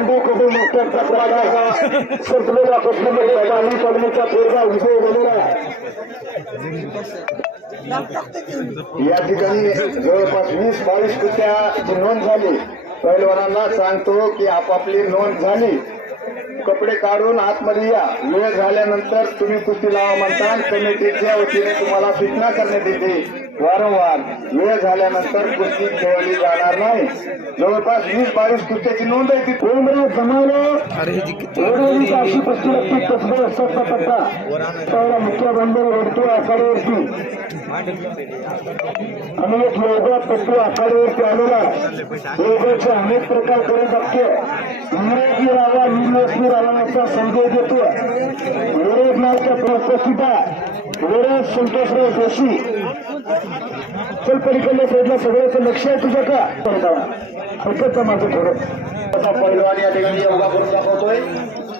हिंदू कुटुंब मास्टरचा प्रकार संपलेला कुटुंबामध्ये म्हणजे पाणी पडण्याचा पेरगा विषय झालेला या ठिकाणी जवळपास वीस बावीस कुत्याची नोंद झाली. पैलवानांना सांगतो की आपापली नोंद झाली. कपडे काढून आतमध्ये या. वेळ झाल्यानंतर तुम्ही कुस्ती लावा म्हणता कमिटीच्या वतीने तुम्हाला सूचना करण्यात येते. वारंवार वेळ झाल्यानंतर कुस्ती खेळली जाणार नाही जवळपास वीस बावीस कुस्त्याची नोंद आहे ती जमावलं एवढी अशी कुस्ती लागते कसबे असतात पट्टा पहिला मुख्य बंदर ओढतो आखाड्यावरती आणि एक योगा पट्टू आखाड्यावरती आलेला योगाचे अनेक प्रकार करू शकतो इंग्रजी रावा निर्लक्ष्मी रावाचा संजय देतो विरोध नावाच्या प्रस्तुता विरोध संतोषराव जोशी चल पलीकडल्या साईडला सगळ्याचं लक्ष आहे तुझं का? ऐकत का माझं थोडं असा पैलवान या ठिकाणी योगा करून दाखवतोय.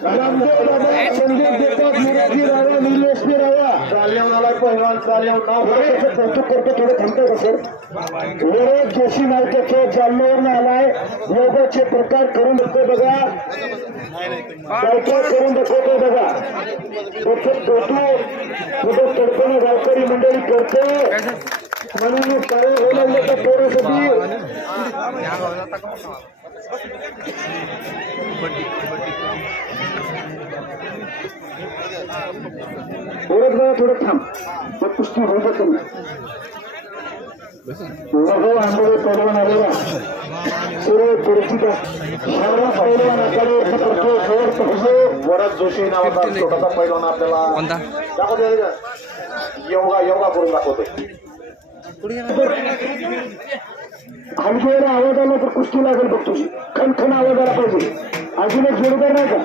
रामदेव दादा संदीप देतात निराजी रावा रावा चालण्यावर आलाय पैलवान चालण्यावर नाव त्याचं कौतुक करतो थोडं थांबतो का सर जोशी आलाय योगाचे प्रकार करून दाखव बघा काय करून दाखवतो बघा त्याचं कौतुक कुठं तडपणे गावकरी मंडळी करतो म्हणून काय होईल तर पोरासाठी थोडं थांब. मग कुस्ती होऊ आंबोळे आलेला पैलवानाकडे करतो जोर पाहिजे वरद जोशी नावाचा छोटासा पैलवान आपल्याला कोणता? दाखवतो का? योगा योगा करून दाखवतोय. हलकेला आवाज आला तर कुस्ती लागेल बघ तुझी. खणखण आवाज आला पाहिजे. अजून एक जोरदार नाही का?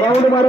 राऊंड मारे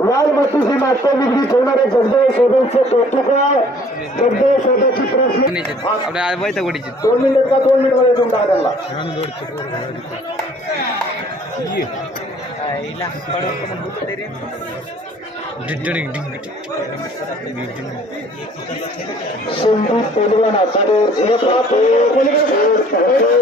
લાલબત્તીથી માસ્ટર ડિગ્રી થનારે જગદીશ ઓબેસે કોટકા જગદીશ ઓબેસી પ્રશ્ન આપણે આ વૈતા ગોડી છે 2 મિનિટ કા 2 મિનિટ વરે ದುಂಡાದಲ್ಲ ನಾನು ನೋಡ್ತೀನಿ ಈ ಇಲ್ಲ ಪಡೋಕೆ ಬಿಟ್ಟಿರಿ ಡಿಡ್ಡಿಂಗ್ ಡಿಂಗ್ ಡಿಡ್ಡಿಂಗ್ ಸಂಪೂರ್ಣ ಪದವನ ಸರೋರ್ ಏಪ್ರಾ ಕೋಲಿಗೆ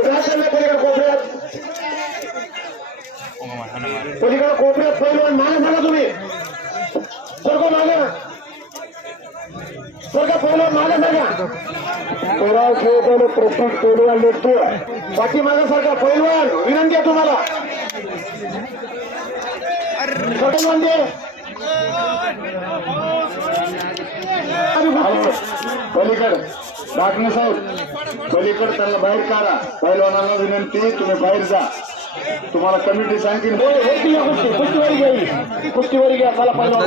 सरका पैलवान मागे सांगा पराव खेळताना प्रत्येक पैलवान लेखतो पाठीमागे सारखा पैलवान विनंती आहे तुम्हाला. पैलवान दे पलीकड डाकणे साहेब पलीकड त्यांना बाहेर काढा. विनंती तुम्ही बाहेर जा. तुम्हाला कमिटी सांगतील कुस्तीवारी घ्या कुस्तीवारी घ्या मला पैलवान.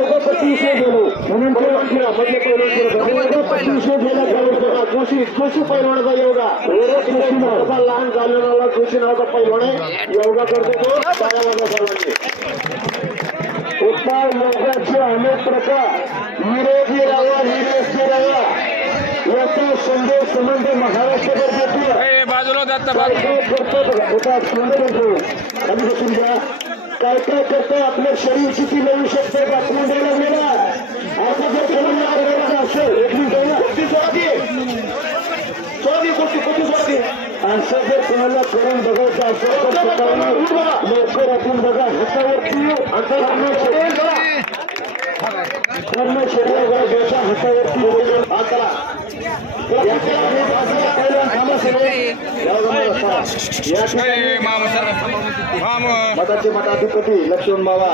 म्हणून. जोशी जोशी पैलवानाचा योगा. जोशी लहान झालेला जोशी नावाचा पैलवान आहे. योगा करतो तो. योगाचे अनेक प्रकार. याचा संदेश संबंध महाराष्ट्रभर देतो बाजूला जाता काय काय करतो होता. काय काय आपल्या शरीर स्थिती लावू शकतो बातमी द्यायला गेला आता जर तुम्हाला करायचं असेल एक मिनिट आहे ना, ती सोडा ती. ही गोष्टी कधीच वाटते असं जर कोणाला करून बघायचं असेल तर सकाळी लवकर आपण बघा हातावरती शरीरावर हातावरती मताचे मठाधिपती लक्ष्मण बाबा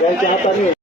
यांच्या हाताने